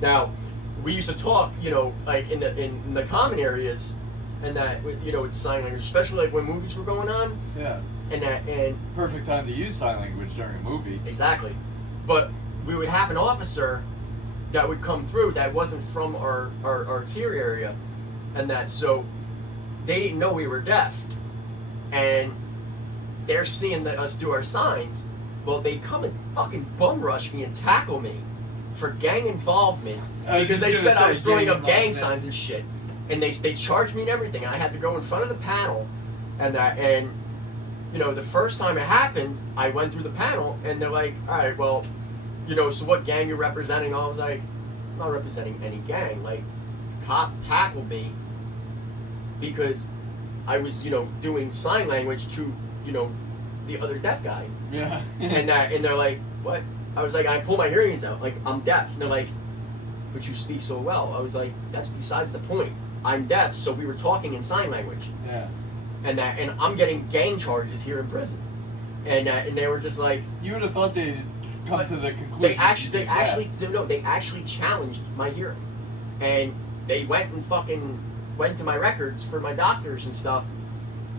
Now, we used to talk, in the common areas, and that with sign language, especially when movies were going on. Yeah. And perfect time to use sign language during a movie. Exactly. But we would have an officer that would come through that wasn't from our tier area, and so they didn't know we were deaf, and they're seeing us do our signs. Well, they come and fucking bum rush me and tackle me for gang involvement because they said I was throwing up gang signs and shit, and they charged me and everything. I had to go in front of the panel, and the first time it happened, I went through the panel, and they're like, "All right, well, so what gang you're representing?" I was like, "I'm not representing any gang." Cop tackled me because I was doing sign language to the other deaf guy. Yeah. and they're like, "What?" I was like, I pull my hearing aids out, I'm deaf. And they're like, "But you speak so well." I was like, "That's besides the point. I'm deaf." So we were talking in sign language. Yeah. And I'm getting gang charges here in prison. And they were just like, you would have thought they'd come to the conclusion. They actually challenged my hearing, and they went to my records for my doctors and stuff,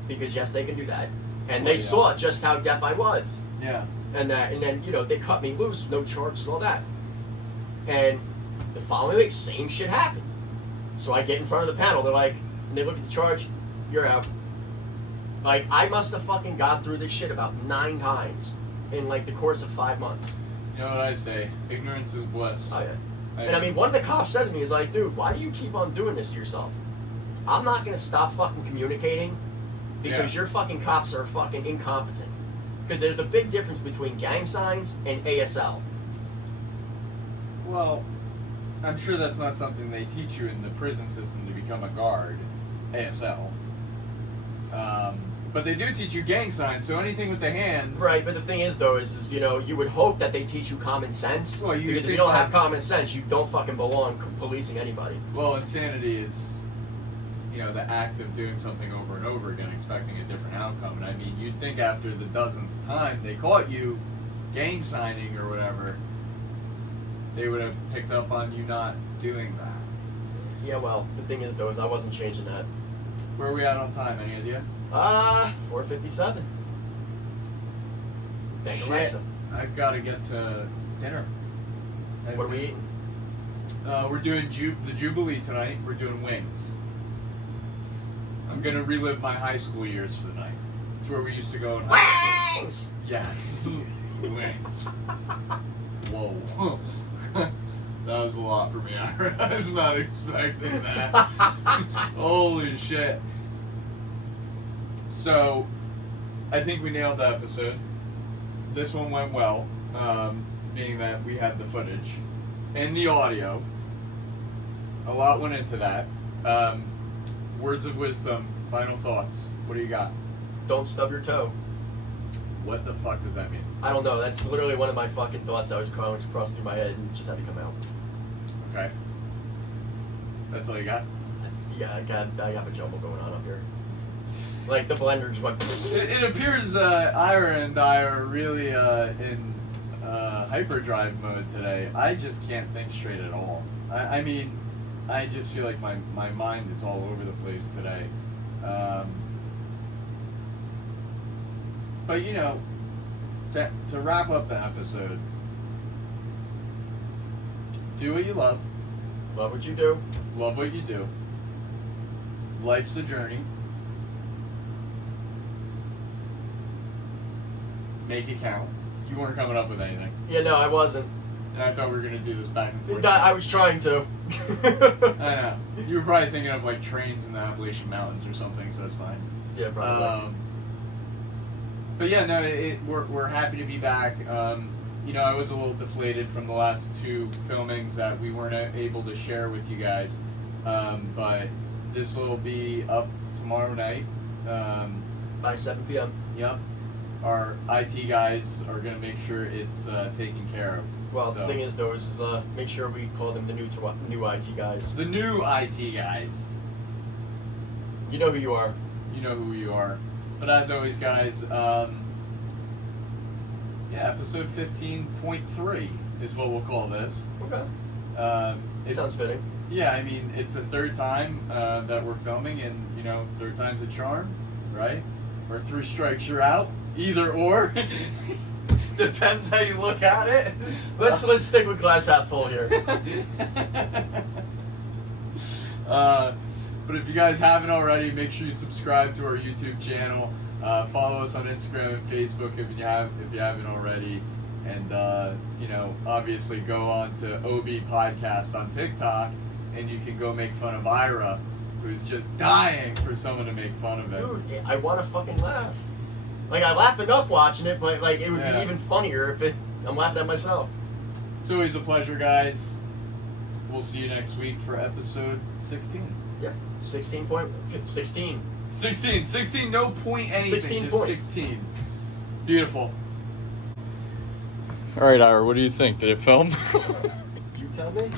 because yes, they can do that. And they saw just how deaf I was. Yeah. And then they cut me loose, no charges, all that. And the following week, same shit happened. So I get in front of the panel. They're like, and they look at the charge, "You're out." I must have fucking got through this shit about 9 times in the course of 5 months. You know what I say? Ignorance is bliss. Oh yeah. And one of the cops said to me, is like, "Dude, why do you keep on doing this to yourself? I'm not gonna stop fucking communicating because your fucking cops are fucking incompetent." Because there's a big difference between gang signs and ASL. Well, I'm sure that's not something they teach you in the prison system to become a guard, ASL. But they do teach you gang signs, so anything with the hands. Right, but the thing is, though, is you would hope that they teach you common sense. Well, because if you don't have common sense, you don't fucking belong policing anybody. Well, insanity is, the act of doing something over and over again, expecting a different outcome. And I mean, you'd think after the dozenth time they caught you gang signing or whatever, they would have picked up on you not doing that. Yeah, well, the thing is, though, is I wasn't changing that. Where are we at on time? Any idea? 4:57. Thank you, Shit. I've got to get to dinner. What are we eating? We're doing the Jubilee tonight. We're doing wings. I'm going to relive my high school years tonight. It's where we used to go in high school. Wings! Yes. Wings. Whoa. That was a lot for me. I was not expecting that. Holy shit. So, I think we nailed the episode. This one went well, being that we had the footage and the audio. A lot went into that. Words of wisdom, final thoughts. What do you got? Don't stub your toe. What the fuck does that mean? I don't know. That's literally one of my fucking thoughts that was crossing through my head and just had to come out. Okay. That's all you got? Yeah, I have a jumble going on up here. The blender just went... It appears Ira and I are really in hyperdrive mode today. I just can't think straight at all. I mean, I just feel like my mind is all over the place today. But you know, to wrap up the episode, do what you love. Love what you do. Love what you do. Life's a journey. Make it count. You weren't coming up with anything. Yeah, no, I wasn't. And I thought we were going to do this back and forth. I was trying to. I know. You were probably thinking of like trains in the Appalachian Mountains or something, so it's fine. Yeah, probably. But yeah, no, we're happy to be back. You know, I was a little deflated from the last 2 filmings that we weren't able to share with you guys. But this will be up tomorrow night. By 7 p.m. Yep. Our IT guys are going to make sure it's taken care of. Well, So- the thing is, though, is make sure we call them the new IT guys. The new IT guys. You know who you are. You know who you are. But as always, guys, episode 15.3 is what we'll call this. Okay. Sounds fitting. Yeah, I mean, it's the 3rd time that we're filming, and, you know, 3rd time's a charm, right? Or 3 strikes, you're out. Either or. Depends how you look at it. Let's stick with glass half full here. But if you guys haven't already, make sure you subscribe to our YouTube channel. Follow us on Instagram and Facebook if you haven't already. And you know, obviously go on to OB Podcast on TikTok, and you can go make fun of Ira, who's just dying for someone to make fun of him. Dude, I want to fucking laugh. Like, I laugh enough watching it, but like it would be even funnier if I'm laughing at myself. It's always a pleasure, guys. We'll see you next week for episode 16. Yeah, 16. 16, no point anything, 16 just point. 16. Beautiful. All right, Ira, what do you think? Did it film? You tell me.